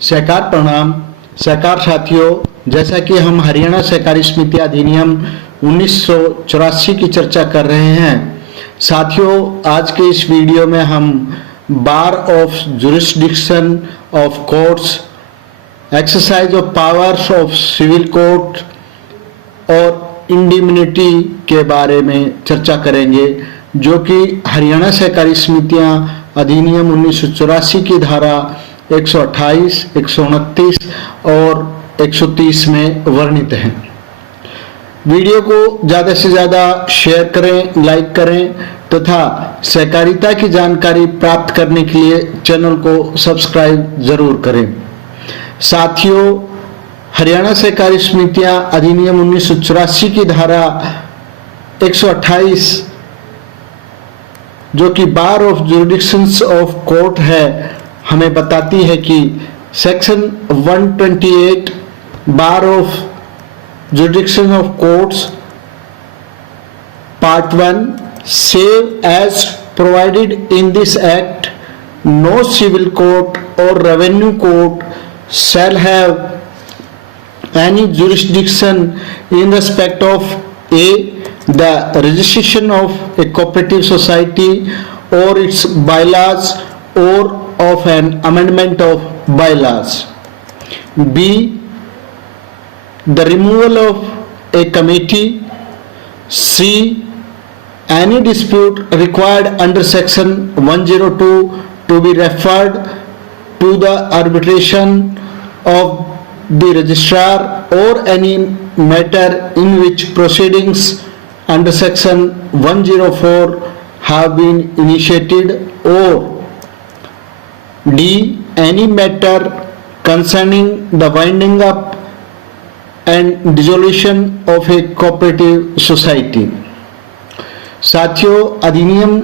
सहकार प्रणाम। सहकार साथियों, जैसा कि हम हरियाणा सहकारी समिति अधिनियम 1984 की चर्चा कर रहे हैं। साथियों, आज के इस वीडियो में हम bar of jurisdiction of courts, exercise of powers of civil court और इंडिमिनिटी के बारे में चर्चा करेंगे, जो कि हरियाणा सहकारी समितियां अधिनियम 1984 की धारा 128, 129 और 130 में वर्णित हैं। वीडियो को ज़्यादा से ज़्यादा शेयर करें, लाइक करें तथा सहकारिता की जानकारी प्राप्त करने के लिए चैनल को सब्सक्राइब जरूर करें। साथियों, हरियाणा सहकारी समितियां अधिनियम 1984 की धारा 128 जो कि bar of jurisdictions of court है, हमें बताती है कि section 128 bar of jurisdiction of courts part 1 save as provided in this act no civil court और revenue court shall have any jurisdiction in respect of a the registration of a cooperative society or its bylaws or of an amendment of bylaws. B, the removal of a committee. C, any dispute required under section 102 to be referred to the arbitration of the registrar or any matter in which proceedings under section 104 have been initiated, or D, any matter concerning the winding up and dissolution of a cooperative society. साथियों, अधिनियम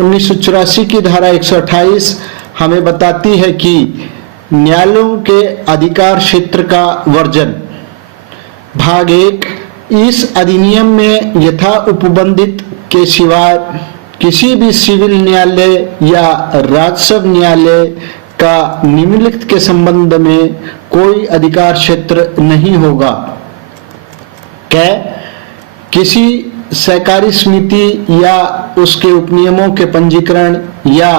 1984 की धारा 128 हमें बताती है कि न्यायालयों के अधिकार क्षेत्र का वर्जन। भाग 1, इस अधिनियम में यथा उपबंधित के सिवाय किसी भी सिविल न्यायालय या राजस्व न्यायालय का निम्नलिखित के संबंध में कोई अधिकार क्षेत्र नहीं होगा। कै, किसी सहकारी समिति या उसके उपनियमों के पंजीकरण या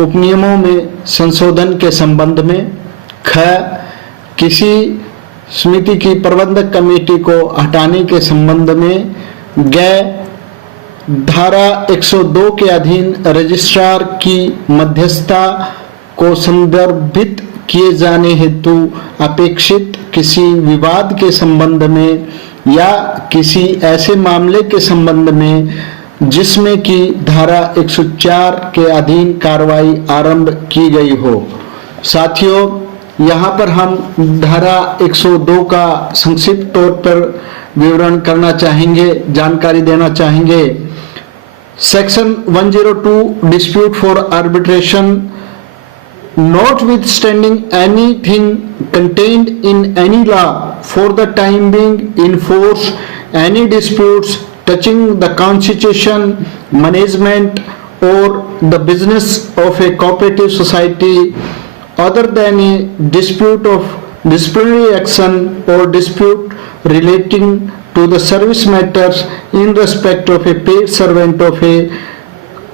उपनियमों में संशोधन के संबंध में। ख, किसी समिति की प्रबंधक कमेटी को हटाने के संबंध में। ग, धारा 102 के अधीन रजिस्ट्रार की मध्यस्थता को संदर्भित किए जाने हेतु अपेक्षित किसी विवाद के संबंध में या किसी ऐसे मामले के संबंध में जिसमें कि धारा 104 के अधीन कार्रवाई आरंभ की गई हो। साथियों, यहाँ पर हम धारा 102 का संक्षिप्त तौर पर विवरण करना चाहेंगे, जानकारी देना चाहेंगे। Section 102 dispute for arbitration notwithstanding anything contained in any law for the time being enforce any disputes touching the constitution, management or the business of a cooperative society other than a dispute of disciplinary action or dispute relating to the service matters in respect of a paid servant of a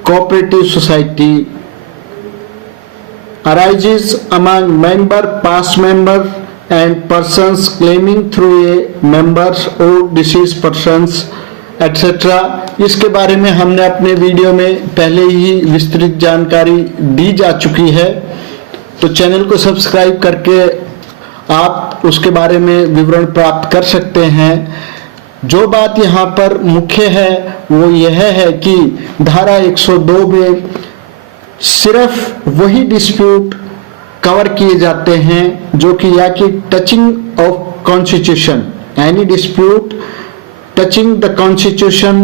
cooperative society arises among member, past member and persons claiming through a members or deceased persons etc. इसके बारे में हमने अपने video में पहले ही विस्तृत जानकारी दी जा चुकी है, तो चैनल को सब्सक्राइब करके आप उसके बारे में विवरण प्राप्त कर सकते हैं। जो बात यहाँ पर मुख्य है वो यह है कि धारा 102 में सिर्फ वही डिस्प्यूट कवर किए जाते हैं जो कि या कि touching of constitution, any dispute touching the constitution,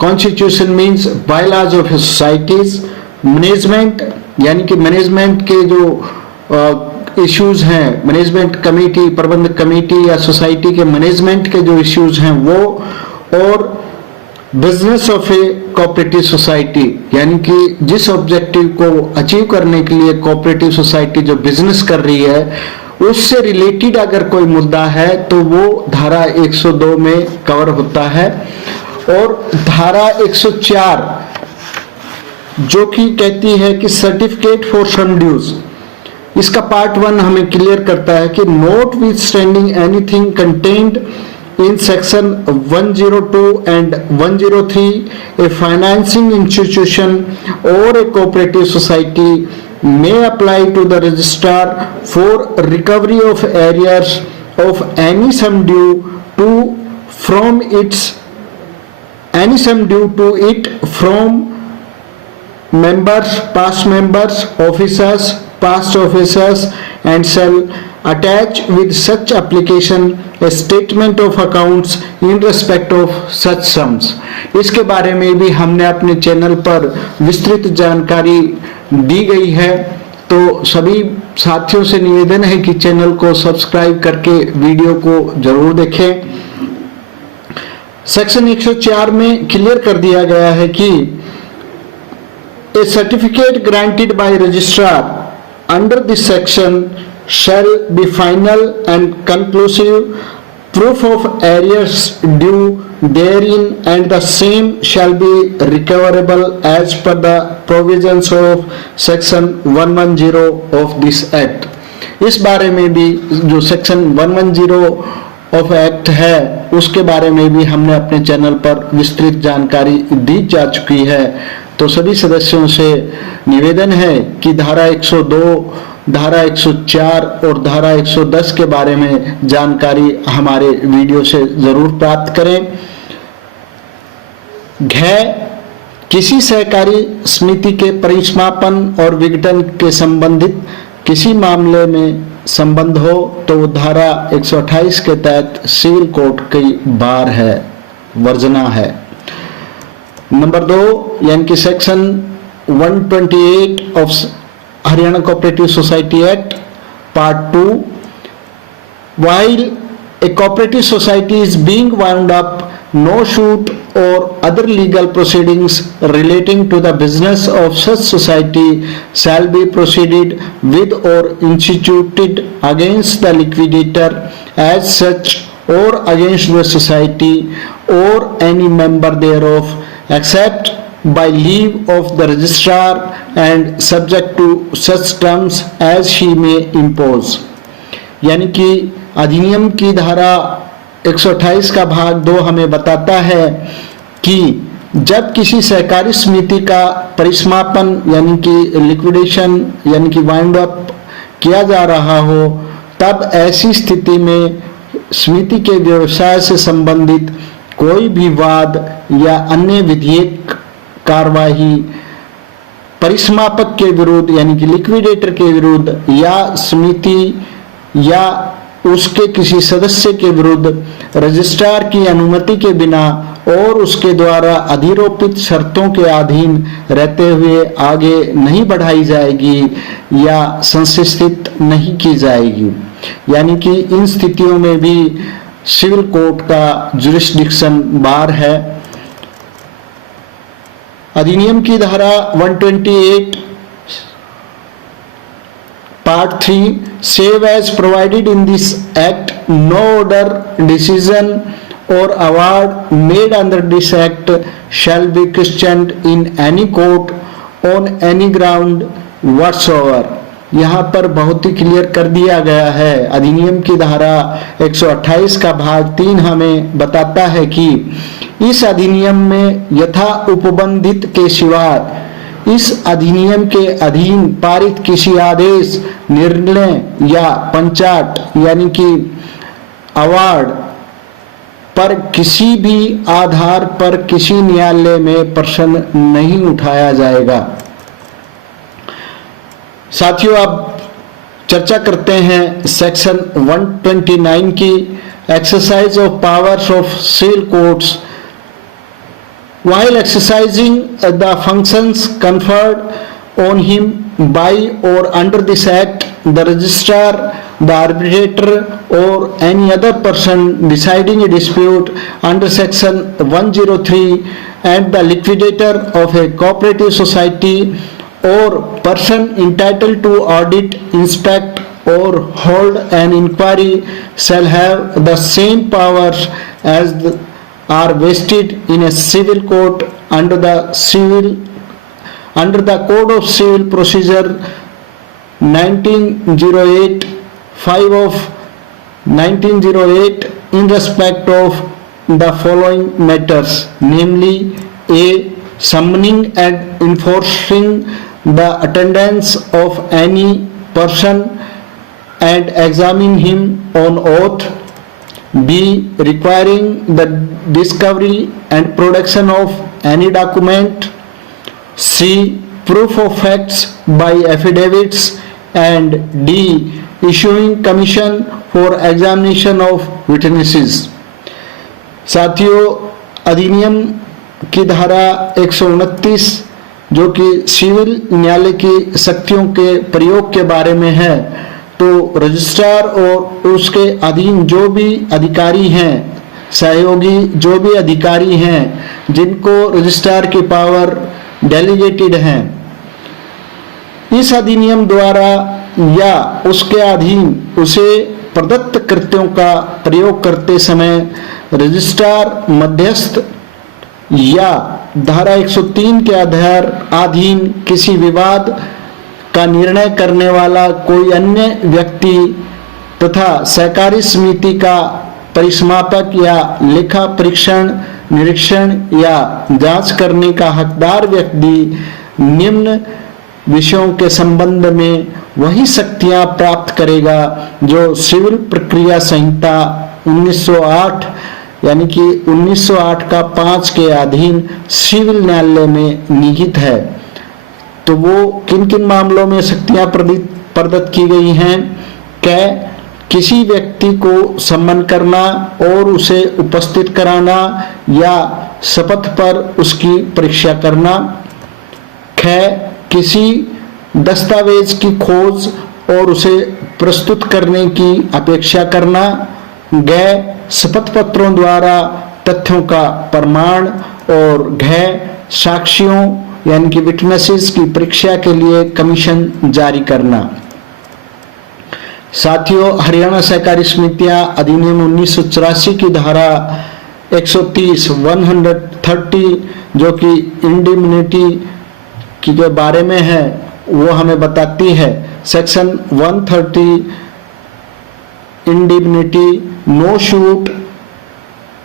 constitution means bylaws of societies, management यानी कि मैनेजमेंट के जो इश्यूज हैं, मैनेजमेंट कमेटी, प्रबंधक कमेटी या सोसाइटी के मैनेजमेंट के जो इश्यूज हैं वो, और business of A cooperative society यानी कि जिस ऑब्जेक्टिव को अचीव करने के लिए कोऑपरेटिव सोसाइटी जो बिजनेस कर रही है उससे रिलेटेड अगर कोई मुद्दा है तो वो धारा 102 में कवर होता है। और धारा 104 जो कि कहती है कि सर्टिफिकेट फॉर सम ड्यूज, इसका पार्ट 1 हमें क्लियर करता है कि not with standing anything contained in section 102 and 103, a financing institution or a cooperative society may apply to the registrar for recovery of arrears of any sum due to it from members, past officers, past officers, and shall attach with such application a statement of accounts in respect of such sums। इसके बारे में भी हमने अपने channel पर विस्तृत जानकारी दी गई है, तो सभी साथियों से निवेदन है कि चैनल को सब्सक्राइब करके वीडियो को जरूर देखें। सेक्शन 104 में क्लियर कर दिया गया है कि a certificate granted by registrar under this section shall be final and conclusive proof of arrears due therein, and the same shall be recoverable as per the provisions of section 110 of this act। इस बारे में भी जो section 110 of act है उसके बारे में भी हमने अपने चैनल पर विस्तृत जानकारी दी जा चुकी है। तो सभी सदस्यों से निवेदन है कि धारा 102, धारा 104 और धारा 110 के बारे में जानकारी हमारे वीडियो से जरूर प्राप्त करें। किसी सहकारी समिति के परिसमापन और विघटन के संबंधित किसी मामले में संबंध हो तो वो धारा 128 के तहत सिविल कोर्ट की बार है, वर्जना है। नंबर 2 यानी कि section 128 of Haryana Cooperative Society Act Part 2, while a cooperative society is being wound up, no suit or other legal proceedings relating to the business of such society shall be proceeded with or instituted against the liquidator as such or against the society or any member thereof, except by leave of the registrar and subject to such terms as he may impose। यानी कि अधिनियम की धारा 128 का भाग 2 हमें बताता है कि जब किसी सहकारी समिति का परिसमापन यानी कि लिक्विडेशन यानी कि वाइंड अप किया जा रहा हो, तब ऐसी स्थिति में समिति के व्यवसाय से संबंधित कोई भी वाद या अन्य विधिक कार्यवाही परिसमापक के विरुद्ध यानी कि लिक्विडेटर के विरुद्ध या समिति या उसके किसी सदस्य के विरुद्ध रजिस्ट्रार की अनुमति के बिना और उसके द्वारा अधिरोपित शर्तों के अधीन रहते हुए आगे नहीं बढ़ाई जाएगी या संशोधित नहीं की जाएगी। यानी कि इन स्थितियों में भी सिविल कोर्ट का जुरिस्डिक्शन बार है। अधिनियम की धारा 128 Part 3, save as provided in this act, no order, decision or award made under this act shall be questioned in any court on any ground whatsoever। यहाँ पर बहुत ही क्लियर कर दिया गया है। अधिनियम की धारा 128 का भाग 3 हमें बताता है कि इस अधिनियम में यथा उपबंधित के सिवाय इस अधिनियम के अधीन पारित किसी आदेश, निर्णय या पंचाट यानी कि अवार्ड पर किसी भी आधार पर किसी न्यायालय में प्रश्न नहीं उठाया जाएगा। साथियों, अब चर्चा करते हैं सेक्शन 129 की, exercise of powers of civil courts. While exercising the functions conferred on him by or under this act, the registrar, the arbitrator or any other person deciding a dispute under section 103 and the liquidator of a cooperative society or person entitled to audit, inspect or hold an inquiry shall have the same powers as are vested in a civil court under the Code of Civil Procedure 1908, 5 of 1908 in respect of the following matters, namely a. Summoning and enforcing the attendance of any person and examining him on oath. B. Requiring the discovery and production of any document. C. Proof of facts by affidavits. And D. Issuing commission for examination of witnesses. साथियों, अधिनियम की धारा 129 जो कि civil न्यायालय की शक्तियों के प्रयोग के बारे में है, तो रजिस्ट्रार और उसके अधीन जो भी अधिकारी हैं, सहयोगी जो भी अधिकारी हैं, जिनको रजिस्ट्रार की पावर डेलीगेटेड हैं, इस अधिनियम द्वारा या उसके अधीन उसे प्रदत्त कृत्यों का प्रयोग करते समय रजिस्ट्रार मध्यस्थ या धारा 103 के अधीन किसी विवाद का निर्णय करने वाला कोई अन्य व्यक्ति तथा सहकारी समिति का परिसमापक या लेखा परीक्षण, निरीक्षण या जांच करने का हकदार व्यक्ति निम्न विषयों के संबंध में वही शक्तियां प्राप्त करेगा जो सिविल प्रक्रिया संहिता 1908 यानी कि 1908 का 5 के अधीन सिविल न्यायालय में निहित है। तो वो किन किन मामलों में शक्तियां प्रदत्त की गई हैं? क. किसी व्यक्ति को सम्मन करना और उसे उपस्थित कराना या शपथ पर उसकी परीक्षा करना। ख. किसी दस्तावेज की खोज और उसे प्रस्तुत करने की अपेक्षा करना। ग. शपथ पत्रों द्वारा तथ्यों का प्रमाण। और घ. साक्ष्यों यानी कि विटनेसेस की परीक्षा के लिए कमीशन जारी करना। साथियों, हरियाणा सहकारी समितियां अधिनियम 1984 की धारा 130 जो कि इंडिमनिटी के बारे में है, वो हमें बताती है। Section 130 indemnity, no suit,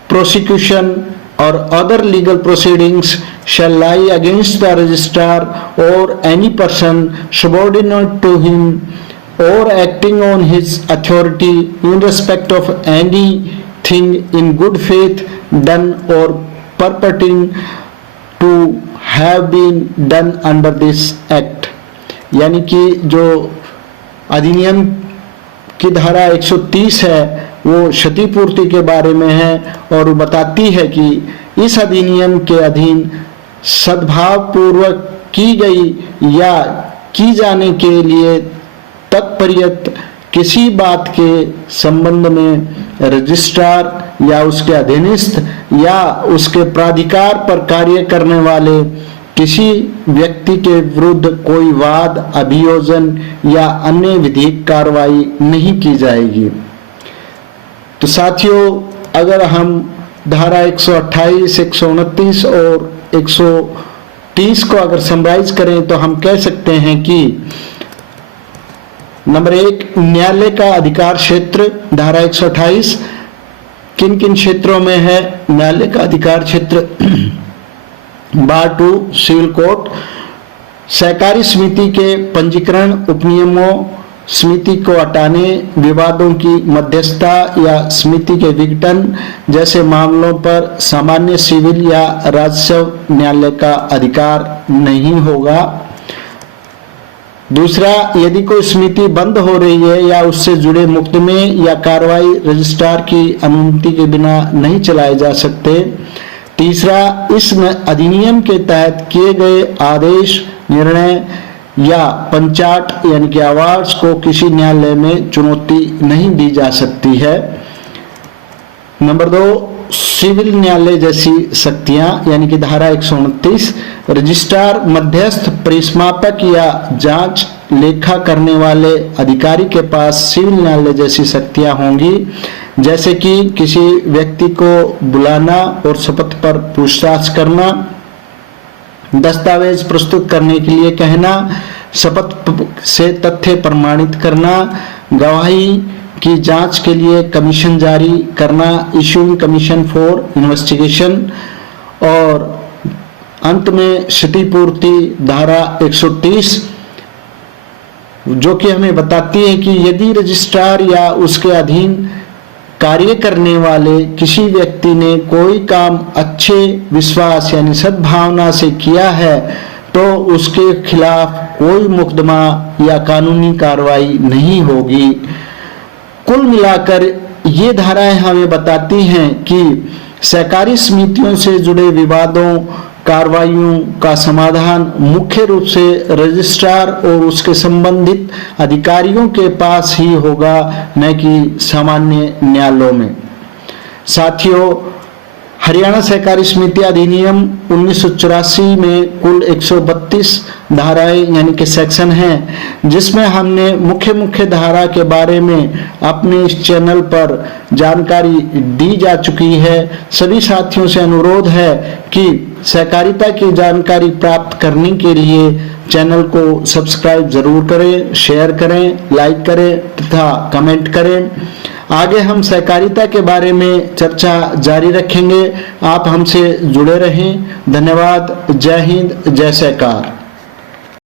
prosecution or other legal proceedings shall lie against the registrar or any person subordinate to him or acting on his authority in respect of anything in good faith done or purporting to have been done under this act। यानी कि जो अधिनियम की धारा 130 है वो क्षतिपूर्ति के बारे में है और वो बताती है कि इस अधिनियम के अधीन सद्भाव पूर्वक की गई या की जाने के लिए तत्परत किसी बात के संबंध में रजिस्ट्रार या उसके अधीनस्थ या उसके प्राधिकार पर कार्य करने वाले किसी व्यक्ति के विरुद्ध कोई वाद, अभियोजन या अन्य विधिक कार्रवाई नहीं की जाएगी। तो साथियों, अगर हम धारा 128, 129 और 130 को अगर समराइज करें तो हम कह सकते हैं कि नंबर 1, न्यायालय का अधिकार क्षेत्र धारा 128 किन किन क्षेत्रों में है? न्यायालय का अधिकार क्षेत्र बार 2 सिविल कोर्ट, सहकारी समिति के पंजीकरण, उपनियमों, समिति को हटाने, विवादों की मध्यस्थता या समिति के विघटन जैसे मामलों पर सामान्य सिविल या राजस्व न्यायालय का अधिकार नहीं होगा। दूसरा, यदि कोई समिति बंद हो रही है या उससे जुड़े मुकदमे या कार्रवाई रजिस्ट्रार की अनुमति के बिना नहीं चलाए जा सकते। तीसरा, इस अधिनियम के तहत किए गए आदेश, निर्णय या पंचाट यानी कि अवार्ड्स को किसी न्यायालय में चुनौती नहीं दी जा सकती है। नंबर 2, सिविल न्यायालय जैसी शक्तियां यानी कि धारा 129 रजिस्ट्रार, मध्यस्थ, परिसमापक या जांच लेखा करने वाले अधिकारी के पास सिविल न्यायालय जैसी शक्तियां होंगी, जैसे कि किसी व्यक्ति को बुलाना और शपथ पर पूछताछ करना, दस्तावेज प्रस्तुत करने के लिए कहना, शपथ से तथ्य प्रमाणित करना, गवाही की जांच के लिए कमीशन जारी करना, इशूइंग कमीशन फॉर इन्वेस्टिगेशन, और अंत में क्षतिपूर्ति धारा 130, जो कि हमें बताती है कि यदि रजिस्ट्रार या उसके अधीन कार्य करने वाले किसी व्यक्ति ने कोई काम अच्छे विश्वास यानी सद्भावना से किया है तो उसके खिलाफ कोई मुकदमा या कानूनी कार्रवाई नहीं होगी। कुल मिलाकर ये धाराएं हमें बताती हैं कि सहकारी समितियों से जुड़े विवादों कार्रवाइयों का समाधान मुख्य रूप से रजिस्ट्रार और उसके संबंधित अधिकारियों के पास ही होगा, न कि सामान्य न्यायालयों में। साथियों, हरियाणा सहकारी समिति अधिनियम 1984 में कुल 132 धाराएं यानी कि सेक्शन हैं, जिसमें हमने मुख्य धारा के बारे में अपने इस चैनल पर जानकारी दी जा चुकी है। सभी साथियों से अनुरोध है कि सहकारिता की जानकारी प्राप्त करने के लिए चैनल को सब्सक्राइब जरूर करें, शेयर करें, लाइक करें तथा कमेंट करें। आगे हम सहकारिता के बारे में चर्चा जारी रखेंगे। आप हमसे जुड़े रहें। धन्यवाद। जय हिंद, जय सहकार।